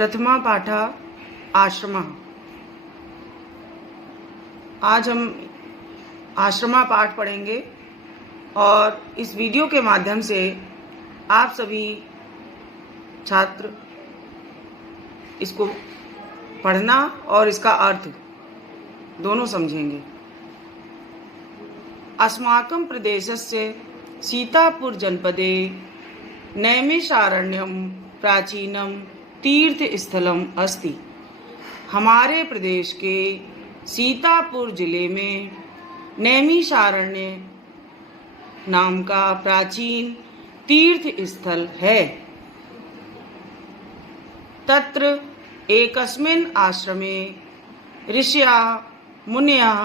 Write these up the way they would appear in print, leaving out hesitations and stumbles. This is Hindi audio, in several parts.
प्रथमा पाठा आश्रमा। आज हम आश्रमा पाठ पढ़ेंगे और इस वीडियो के माध्यम से आप सभी छात्र इसको पढ़ना और इसका अर्थ दोनों समझेंगे। अस्माकं प्रदेशस्य सीतापुर जनपदे नैमिषारण्यम प्राचीनम तीर्थस्थलम अस्ति। हमारे प्रदेश के सीतापुर जिले में नैमिषारण्य नाम का प्राचीन तीर्थ स्थल है। तत्र एकस्मिन् आश्रमे ऋषयः मुनयः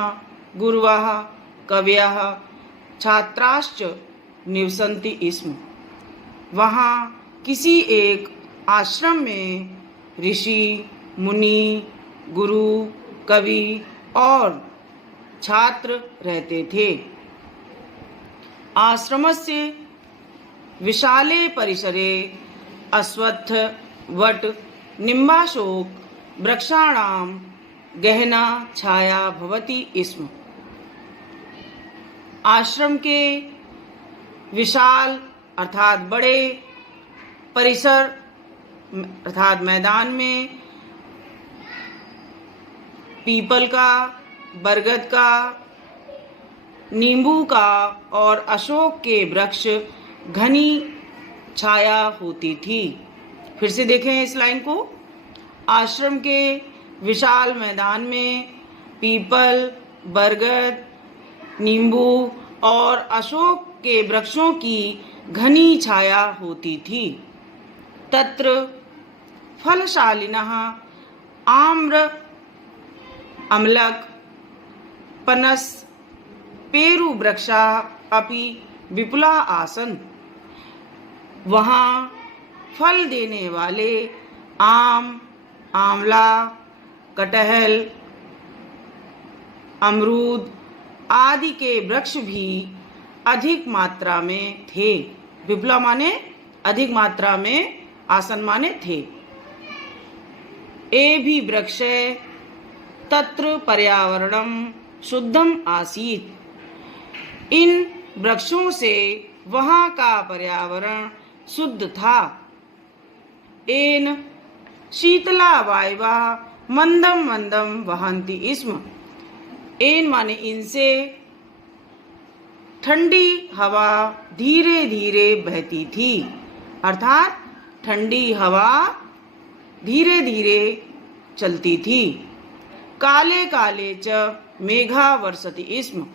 गुरवः कवयः छात्राश्च निवसन्ति स्म। वहाँ किसी एक आश्रम में ऋषि, मुनि, गुरु, कवि और छात्र रहते थे। आश्रमस्य विशाले परिसरे अश्वत्थ, वट, निम्बाशोक वृक्षाणां गहना छाया भवति स्म। आश्रम के विशाल अर्थात बड़े परिसर अर्थात मैदान में पीपल का, बरगद का, नींबू का और अशोक के वृक्ष घनी छाया होती थी। फिर से देखें इस लाइन को। आश्रम के विशाल मैदान में पीपल, बरगद, नींबू और अशोक के वृक्षों की घनी छाया होती थी। तत्र फलशालिनः आम्र, अम्लक, पनस, पेरु वृक्षा अपि विपुला आसन। वहाँ फल देने वाले आम, आंवला, कटहल, अमरूद आदि के वृक्ष भी अधिक मात्रा में थे। विपुला माने अधिक मात्रा में, आसन माने थे। ए भी वृक्ष तत्र पर्यावरणम शुद्धम आसीत। इन वृक्षों से वहाँ का पर्यावरण शुद्ध था। एन शीतला वायवा मंदम मंदम वहन्ति स्म। एन माने इनसे ठंडी हवा धीरे धीरे बहती थी, अर्थात ठंडी हवा धीरे धीरे चलती थी। काले काले च मेघा वर्षति स्म।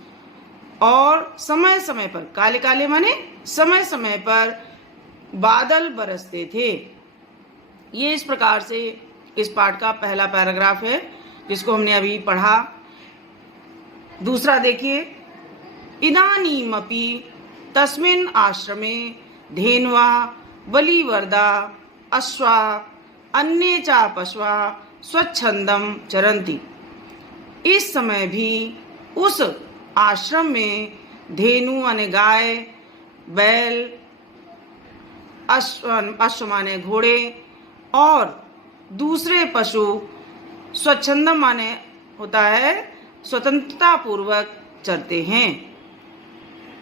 और समय समय पर, काले काले माने समय समय पर बादल बरसते थे। ये इस प्रकार से इस पाठ का पहला पैराग्राफ है जिसको हमने अभी पढ़ा। दूसरा देखिए। इदानीमपि तस्मिन् आश्रमे धेन्वा, बलिवर्दा, अश्वा, अन्ये च पशवा स्वच्छंदम चरन्ति। इस समय भी उस आश्रम में धेनु माने गाय, बैल, अश्व माने घोड़े और दूसरे पशु स्वच्छंदम माने होता है स्वतंत्रता पूर्वक चरते हैं।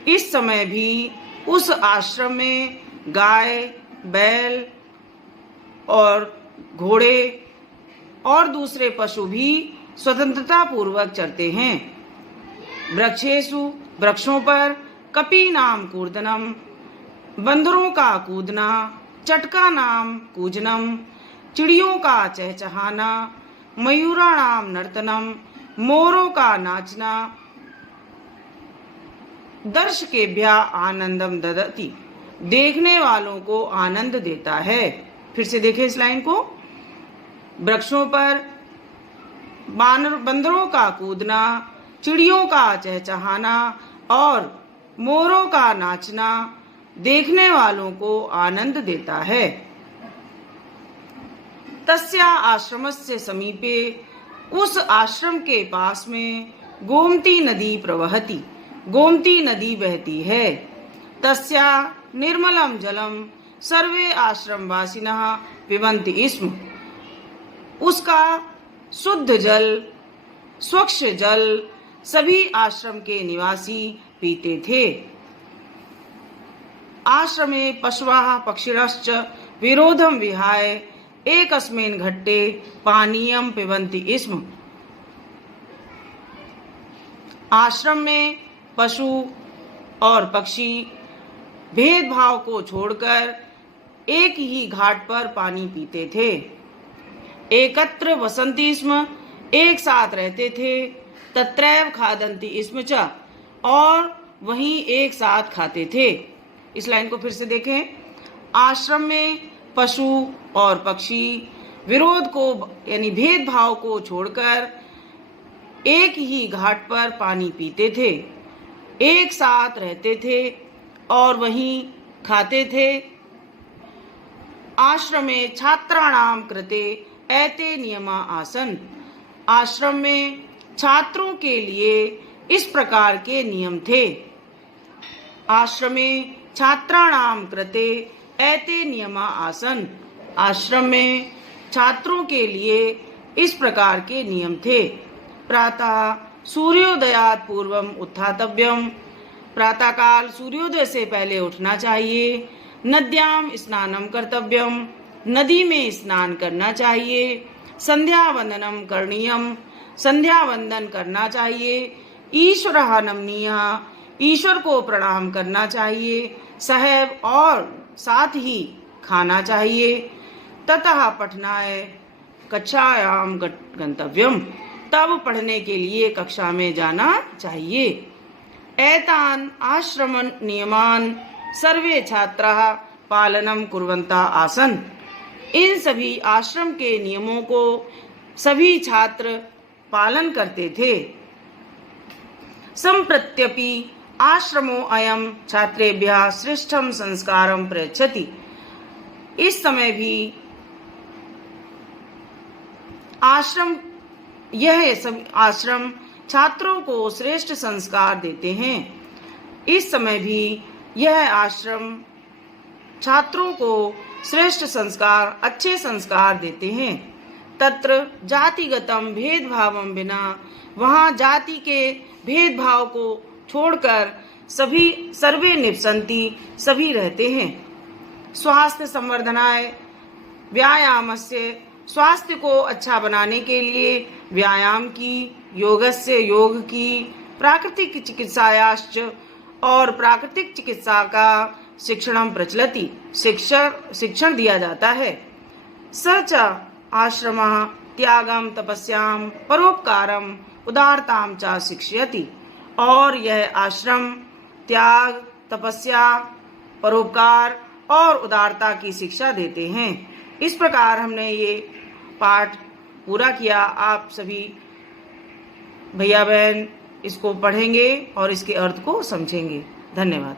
इस समय भी उस आश्रम में गाय, बैल और घोड़े और दूसरे पशु भी स्वतंत्रता पूर्वक चरते हैं। वृक्षेषु, वृक्षों पर, कपी नाम कूर्दनम, बंदरों का कूदना, चटका नाम कूजनम, चिड़ियों का चहचहाना, मयूरा नाम नर्तनम, मोरों का नाचना, दर्शकेभ्यः आनंदम ददति, देखने वालों को आनंद देता है। फिर से देखें इस लाइन को। वृक्षों पर बंदरों का कूदना, चिड़ियों का चहचहाना और मोरों का नाचना देखने वालों को आनंद देता है। तस्या आश्रमस्य समीपे, उस आश्रम के पास में गोमती नदी प्रवहति, गोमती नदी बहती है। तस्या निर्मलम जलम सर्वे आश्रमवासिनः पिबन्ति स्म। उसका शुद्ध जल, स्वच्छ जल सभी आश्रम के निवासी पीते थे। आश्रमे पशवः पक्षिणश्च विरोधं विहाय एकस्मिन् घट्टे पानीयं पिबन्ति स्म। आश्रम में पशु और पक्षी भेदभाव को छोड़कर एक ही घाट पर पानी पीते थे। एकत्र वसन्ति स्म, एक साथ रहते थे। तत्रैव खादन्ति स्म च, और वहीं एक साथ खाते थे। इस लाइन को फिर से देखें। आश्रम में पशु और पक्षी विरोध को यानी भेदभाव को छोड़कर एक ही घाट पर पानी पीते थे, एक साथ रहते थे और वहीं खाते थे। आश्रमे छात्राणाम कृते एते नियमा आसन। आश्रम में छात्रों के लिए इस प्रकार के नियम थे। आश्रमे छात्राणाम कृते एते नियमा आसन। आश्रम में छात्रों के लिए इस प्रकार के नियम थे। प्रातः सूर्योदयात् पूर्वम उत्थातव्यम। प्रातःकाल सूर्योदय से पहले उठना चाहिए। नद्याम स्नानम कर्तव्यम। नदी में स्नान करना चाहिए। संध्या वंदनम करणीयम। संध्या वंदन करना चाहिए। ईश्वरः नमनीयः। ईश्वर को प्रणाम करना चाहिए। सहैव और साथ ही खाना चाहिए। ततः पठनाय कक्षायाम गंतव्यम। तब पढ़ने के लिए कक्षा में जाना चाहिए। एतान आश्रम नियमान सर्वे छात्राः पालनम कुर्वन्तः आसन। इन सभी आश्रम के नियमों को सभी छात्र पालन करते थे। संप्रत्यपि आश्रमो अयम छात्रेभ्यः श्रेष्ठम संस्कारम प्रयच्छति। इस समय भी यह सब आश्रम छात्रों को श्रेष्ठ संस्कार देते हैं। इस समय भी यह आश्रम छात्रों को श्रेष्ठ संस्कार, अच्छे संस्कार देते हैं। तत्र जातिगतम भेदभावम विना। वहाँ जाति के भेदभाव को छोड़कर सर्वे निवसन्ति, सभी रहते हैं। स्वास्थ्य संवर्धनाय व्यायामस्य। स्वास्थ्य को अच्छा बनाने के लिए व्यायाम की, योगस्य योग की, प्राकृतिक चिकित्सायाश्च और प्राकृतिक चिकित्सा का शिक्षणम प्रचलति। शिक्षण दिया जाता है। स च आश्रमः त्यागम तपस्याम परोपकारम उदारताम च शिक्षयति। और यह आश्रम त्याग, तपस्या, परोपकार और उदारता की शिक्षा देते हैं। इस प्रकार हमने ये पाठ पूरा किया। आप सभी भैया बहन इसको पढ़ेंगे और इसके अर्थ को समझेंगे। धन्यवाद।